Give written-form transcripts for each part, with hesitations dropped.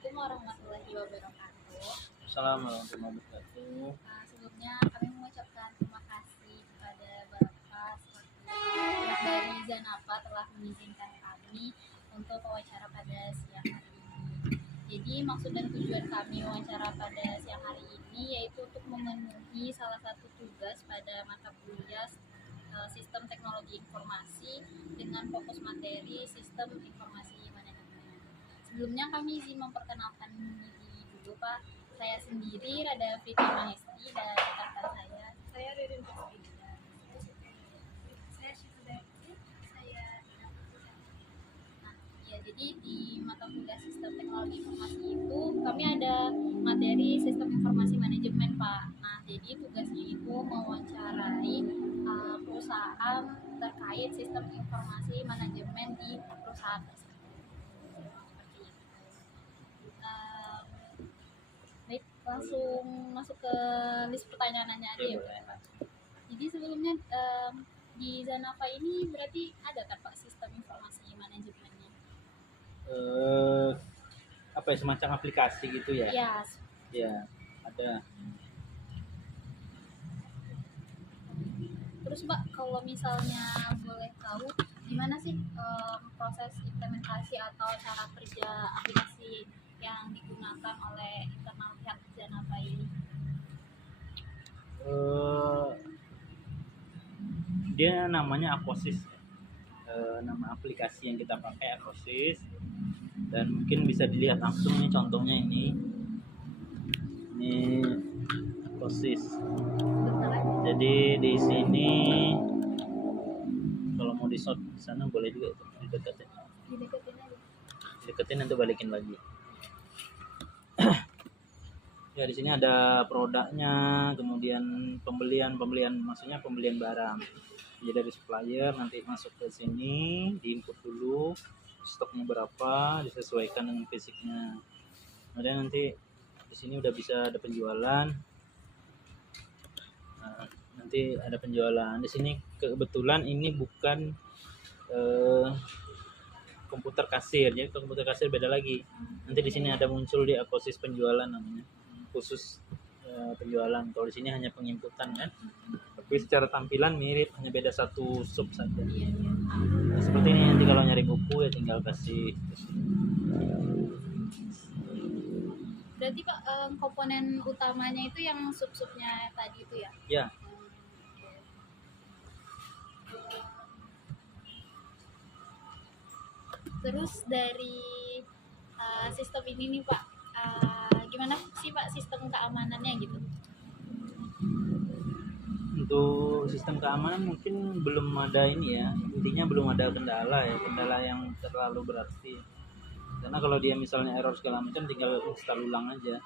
Assalamualaikum warahmatullahi wabarakatuh. Assalamualaikum warahmatullahi wabarakatuh. Sebelumnya kami mengucapkan terima kasih kepada Bapak selaku pihak dari Zanapa telah mengizinkan kami untuk wawancara pada siang hari ini. Jadi maksud dan tujuan kami wawancara pada siang hari ini yaitu untuk memenuhi salah satu tugas pada mata kuliah Sistem Teknologi Informasi dengan fokus materi Sistem Informasi Manajemen. Sebelumnya kami izin memperkenalkan diri dulu Pak. Saya sendiri Rada Fitri Mahesti dan rekan saya Ririn Rizky. Saya Syukudarti, saya ya, jadi di mata kuliah Sistem Teknologi Informasi itu kami ada materi Sistem Informasi Manajemen Pak. Nah, jadi tugasnya itu mewawancarai perusahaan terkait sistem informasi manajemen di perusahaan tersebut. Seperti itu. Baik, langsung masuk ke list pertanyaannya aja ya Pak. Jadi sebelumnya di Zanapa ini berarti ada kan Pak sistem informasi manajemennya? Apa ya, semacam aplikasi gitu ya? Ya. Ya, ada. Terus Pak, kalau misalnya boleh tahu gimana sih proses implementasi atau cara kerja aplikasi yang digunakan oleh internal pihak Zanapa ini? Dia namanya Aquasys. Nama aplikasi yang kita pakai Aquasys, dan mungkin bisa dilihat langsung nih contohnya ini Aquasys. Jadi di sini kalau mau di shot di sana boleh juga tuh, dideketin aja. Dideketin nanti balikin lagi. Ya, di sini ada produknya, kemudian pembelian maksudnya pembelian barang. Jadi dari supplier nanti masuk ke sini, diinput dulu stoknya berapa, disesuaikan dengan fisiknya. Kemudian nanti di sini udah bisa ada penjualan. Nah, nanti ada penjualan. Di sini kebetulan ini bukan komputer kasir. Jadi komputer kasir beda lagi. Nanti di sini ada muncul di Aquasys penjualan namanya, khusus penjualan. Kalau di sini hanya penginputan kan. Tapi secara tampilan mirip, hanya beda satu sub saja. Nah, seperti ini, nanti kalau nyari buku ya tinggal kasih. Berarti Pak komponen utamanya itu yang sub-subnya tadi itu ya? Ya. Terus dari sistem ini nih Pak, gimana sih Pak sistem keamanannya gitu? Untuk sistem keamanan mungkin belum ada ini ya, intinya belum ada kendala yang terlalu berarti. Karena kalau dia misalnya error segala macam tinggal install ulang aja,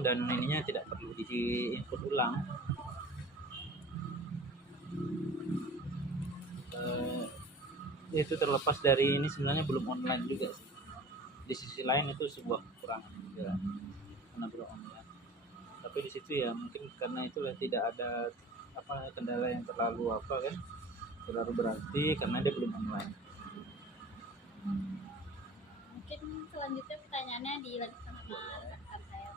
dan ininya tidak perlu di input ulang. Itu terlepas dari ini sebenarnya belum online juga sih. Di sisi lain itu sebuah kekurangan juga karena belum online. Tapi di situ ya mungkin karena itulah tidak ada kendala yang terlalu terlalu berarti karena dia belum online. Mungkin selanjutnya pertanyaannya dilanjutkan sama rekan saya.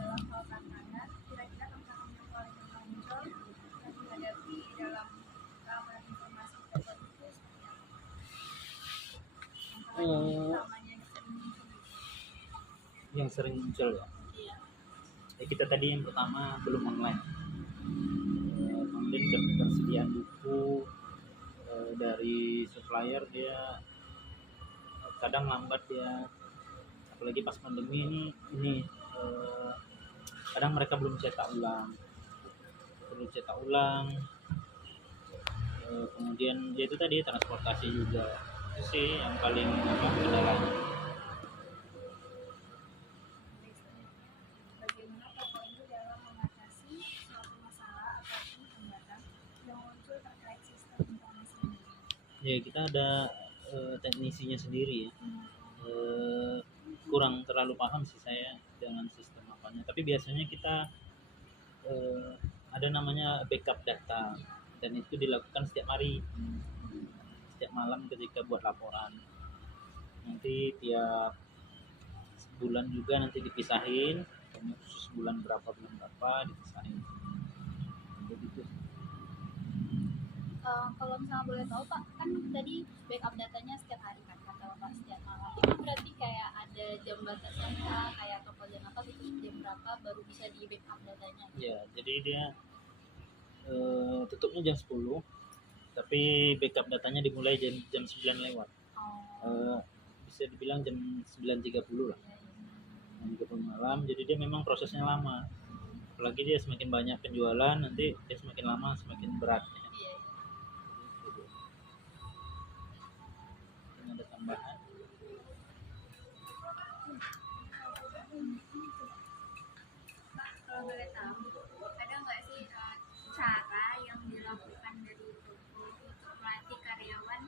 Dalam hal tantangan, kira-kira tantangan yang paling menonjol yang dihadapi dalam keamanan informasi data itu seperti apa? Yang sering muncul ya. Kita tadi yang pertama belum online. Kemudian ketersediaan buku dari supplier dia kadang lambat ya, apalagi pas pandemi ini kadang mereka belum cetak ulang. Kemudian ya itu tadi transportasi juga, itu sih yang paling kendalanya. Bagaimana Bapak Ibu dalam mengatasi suatu masalah ataupun hambatan yang muncul terkait sistem informasi ini? Ya, kita ada teknisinya sendiri ya. Kurang terlalu paham sih saya dengan sistem apanya, tapi biasanya kita eh, ada namanya backup data, dan itu dilakukan setiap hari, setiap malam ketika buat laporan. Nanti tiap bulan juga nanti dipisahin, ini khusus bulan berapa dipisahin. Begitu. Kalau misalnya boleh tahu Pak, kan tadi backup datanya setiap hari kan kata Bapak setiap malam. Itu berarti kayak ada jam batasnya Pak, kayak toko jam apa gitu jam berapa baru bisa di backup datanya? Ya, jadi dia tutupnya jam 10, tapi backup datanya dimulai jam 9 lewat. Oh, Bisa dibilang jam 9.30 lah, jam 30 malam. Jadi dia memang prosesnya lama. Apalagi dia semakin banyak penjualan, nanti dia semakin lama semakin berat. iya. Gitu. Ini ada tambahan. Kalau boleh tahu, ada nggak sih cara yang dilakukan dari toko untuk melatih karyawan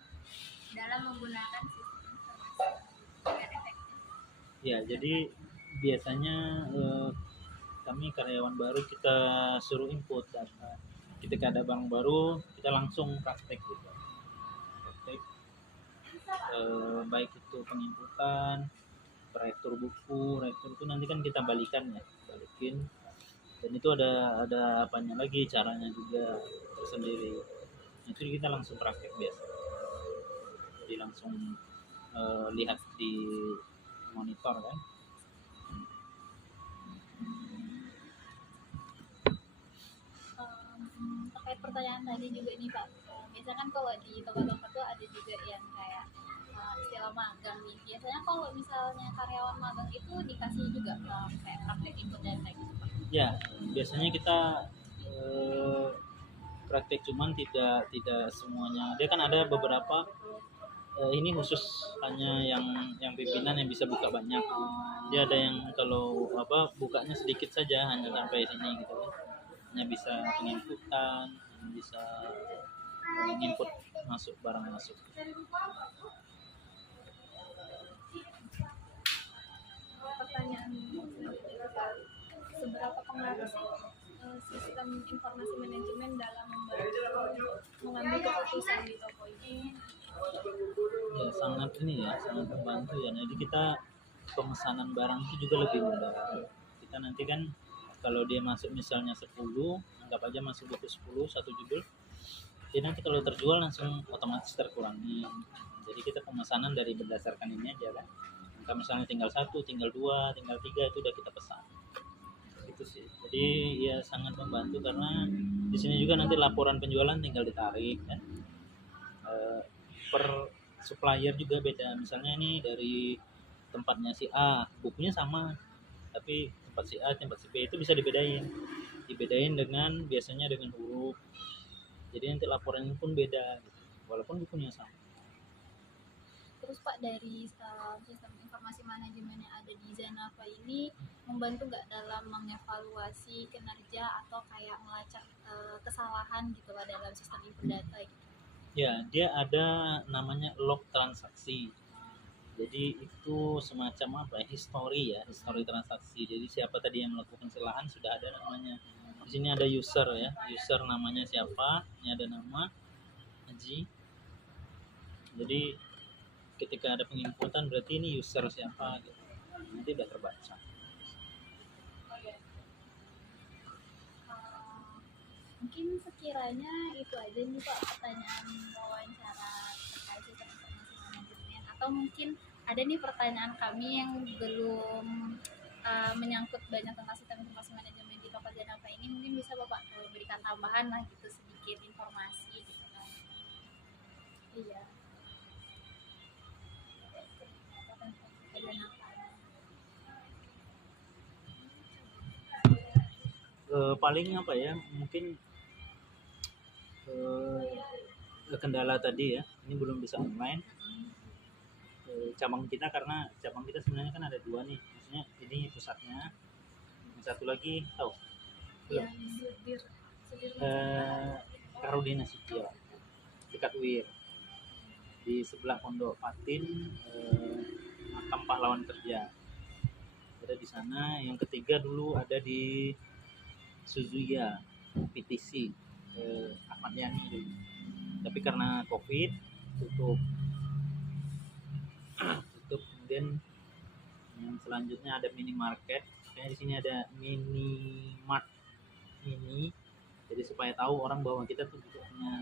dalam menggunakan sistem informasi biar efektif? Ya, jadi biasanya kami karyawan baru kita suruh input data. Ketika ada bank baru, kita langsung praktek gitu. Praktek baik itu penginputan, rektur buku, rektur itu nanti kan kita balikan ya, balikin. Dan itu ada apanya lagi, caranya juga tersendiri. Itu kita langsung praktek biasa. Jadi langsung lihat di monitor kan. Terkait pertanyaan tadi juga nih Pak, biasanya kan kalau di toko-toko tuh ada juga yang kayak istilah magang nih. Biasanya kalau misalnya karyawan magang itu dikasih juga kayak praktek input data gitu Pak. Ya, biasanya kita praktek, cuman tidak semuanya. Dia kan ada beberapa ini khusus hanya yang pimpinan yang bisa buka banyak. Dia ada yang kalau apa bukanya sedikit saja, hanya sampai sini gitu kan. Hanya bisa penginputan, bisa input masuk barang masuk. Pertanyaan seberapa pengaruh sih sistem informasi manajemen dalam membantu mengambil keputusan di toko ini? Ya sangat ini ya, sangat membantu ya. Jadi kita pemesanan barang itu juga lebih mudah. Kita nanti kan kalau dia masuk misalnya 10, anggap aja masuk buku 10 satu judul, dia nanti kalau terjual langsung otomatis terkurangi. Jadi kita pemesanan dari berdasarkan ini aja kan. Kalau misalnya tinggal 1, tinggal 2, tinggal 3 itu udah kita pesan. Itu sih. Jadi ya sangat membantu karena di sini juga nanti laporan penjualan tinggal ditarik kan. Per supplier juga beda. Misalnya ini dari tempatnya si A, bukunya sama, tapi tempat si A, tempat si B itu bisa dibedain dengan biasanya dengan huruf. Jadi nanti laporannya pun beda gitu, walaupun bukunya sama. Terus Pak, dari sistem informasi manajemen yang ada di Zanava ini membantu nggak dalam mengevaluasi kinerja atau kayak melacak kesalahan gitu Pak dalam sistem input data gitu? Ya, dia ada namanya log transaksi. Jadi itu semacam apa ya, histori transaksi. Jadi siapa tadi yang melakukan kesalahan sudah ada namanya. Di sini ada user ya, user namanya siapa, ini ada nama Haji. Jadi ketika ada penginputan berarti ini user siapa gitu. Nanti udah terbaca. Mungkin sekiranya itu aja nih Pak pertanyaan wawancara terkait sistem informasi manajemen, atau mungkin ada nih pertanyaan kami yang belum menyangkut banyak tentang sistem informasi manajemen di toko Zanava ini, mungkin bisa Bapak berikan tambahan lah gitu, sedikit informasi gitu kan. Iya. Paling apa ya, mungkin kendala tadi ya, ini belum bisa online. Cabang kita, karena cabang kita sebenarnya kan ada 2 nih, maksudnya ini pusatnya, yang satu lagi tahu Iya, Karudina Sitio dekat UIR, di sebelah Pondok Patin, makam pahlawan kerja ada di sana. Yang ketiga dulu ada di Suzuya PTC Ahmad Yani dulu. Tapi karena COVID tutup. Kemudian yang selanjutnya ada minimarket. Kayak di sini ada minimart mini. Jadi supaya tahu orang bahwa kita tuh juga punya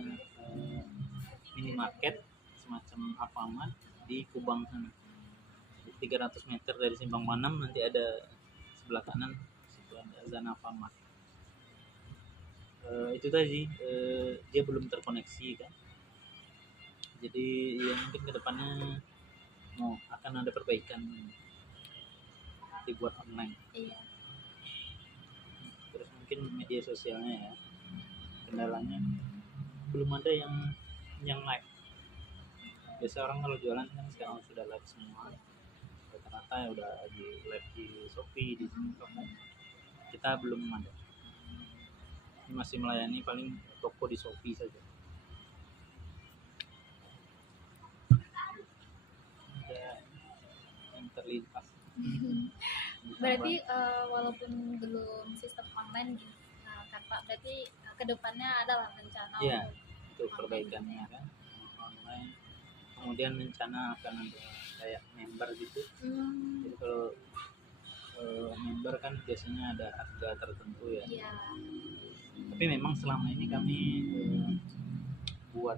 minimarket semacam Alfamart di Kubang sana. 300 meter dari Simpang Panam nanti ada sebelah kanan situ ada Zana Alfamart. Itu tadi dia belum terkoneksi kan. Jadi ya mungkin kedepannya akan ada perbaikan dibuat online. Iya. Terus mungkin media sosialnya ya, kendalanya belum ada yang live. Biasa orang kalau jualan kan sekarang sudah live semua, rata-rata ya udah di live di Shopee, di Toko. Kita belum ada. Ini masih melayani paling toko di Shopee saja. Ada yang terlintas. Berarti walaupun belum sistem online gitu, kan Pak, berarti kedepannya adalah rencana Iya, untuk itu perbaikannya kan online. Kemudian rencana akan ada kayak member gitu. Jadi kalau member kan biasanya ada harga tertentu ya. Iya. Tapi memang selama ini kami buat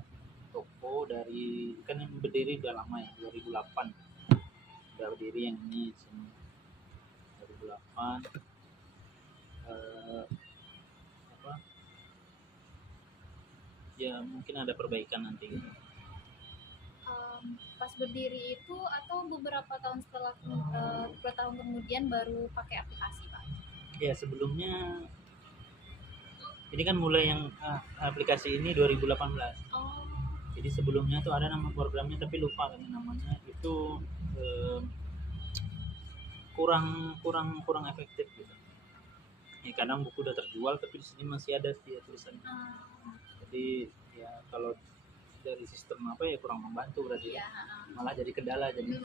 toko dari kan yang berdiri udah lama ya, 2008 udah berdiri yang ini 2008 apa ya mungkin ada perbaikan nanti gitu. Pas berdiri itu atau beberapa tahun setelah beberapa tahun kemudian baru pakai aplikasi Pak? Ya sebelumnya ini kan mulai yang aplikasi ini 2018. Oh. Jadi sebelumnya tuh ada nama programnya tapi lupa kan namanya, itu kurang efektif gitu. Ya, kadang buku udah terjual tapi di sini masih ada sih tulisannya. Jadi ya kalau dari sistem apa ya kurang membantu berarti ya. Malah jadi kendala jadi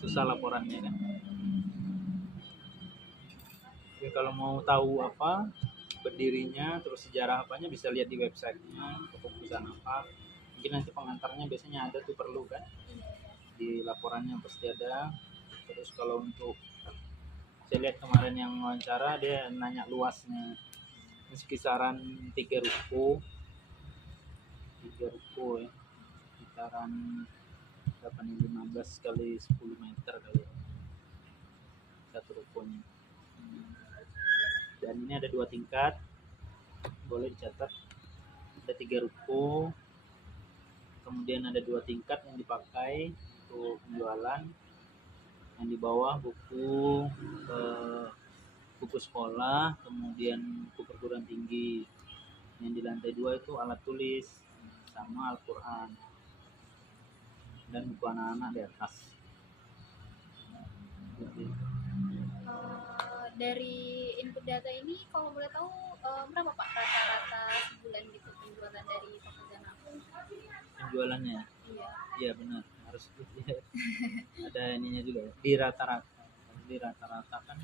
susah laporannya kan. Jadi kalau mau tahu apa berdirinya terus sejarah apanya bisa lihat di websitenya toko perusahaan apa. Mungkin nanti pengantarnya biasanya ada tuh perlu kan di laporannya pasti ada. Terus kalau untuk saya lihat kemarin yang wawancara dia nanya luasnya kisaran 3 ruko ya, kisaran 15 kali 10 meter kali ya, satu rukonya. Dan ini ada 2 tingkat, boleh dicatat, ada 3 ruko, kemudian ada 2 tingkat yang dipakai untuk penjualan. Yang di bawah buku sekolah, kemudian buku perguruan tinggi. Yang di lantai 2 itu alat tulis sama Al-Quran dan buku anak-anak di atas. Dari input data ini kalau boleh tahu berapa Pak rata-rata sebulan gitu penjualan dari toko Zana? Penjualannya? Iya benar, harus ya. Ada ininya juga ya. Di rata-rata kan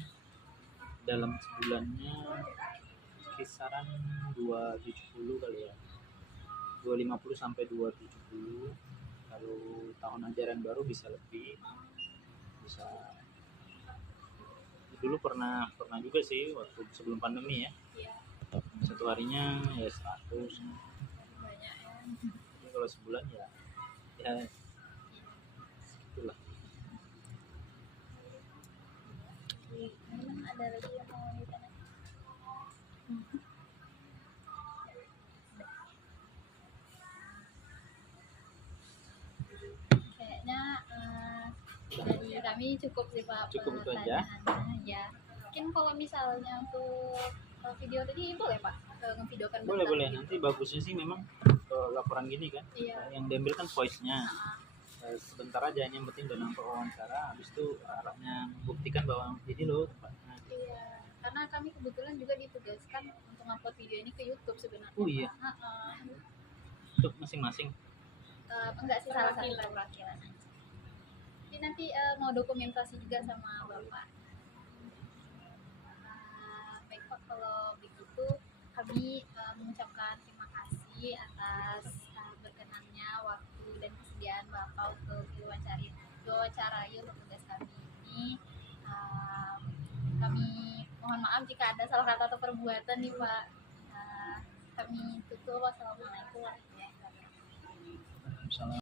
dalam sebulannya kisaran 270 kali ya, 250 sampai 270. Kalau tahun ajaran baru bisa lebih, bisa. Dulu pernah juga sih waktu sebelum pandemi ya. Satu harinya ya 100. Banyak ya. Tapi kalau sebulan ya itulah. Ada lagi yang mau ditanya? Kayaknya dari kami cukup sih Pak. Cukup itu aja. Ya. Mungkin kalau misalnya untuk video tadi boleh Pak ngevideokan? Boleh. Nanti bagusnya sih memang laporan gini kan. Iya. Yang diambil kan voice-nya. Sebentar aja, yang penting udah nampak wawancara, habis itu arahnya membuktikan bahwa ini loh tempatnya. Iya, karena kami kebetulan juga ditugaskan untuk upload video ini ke YouTube sebenarnya. Oh iya. Untuk masing-masing? Enggak sih, salah satu perwakilan. Jadi nanti mau dokumentasi juga sama Bapak. kesediaan Bapak untuk diwawancarai untuk tugas kami ini. Kami mohon maaf jika ada salah kata atau perbuatan nih Pak. Kami tutup. Wassalamualaikum warahmatullahi wabarakatuh.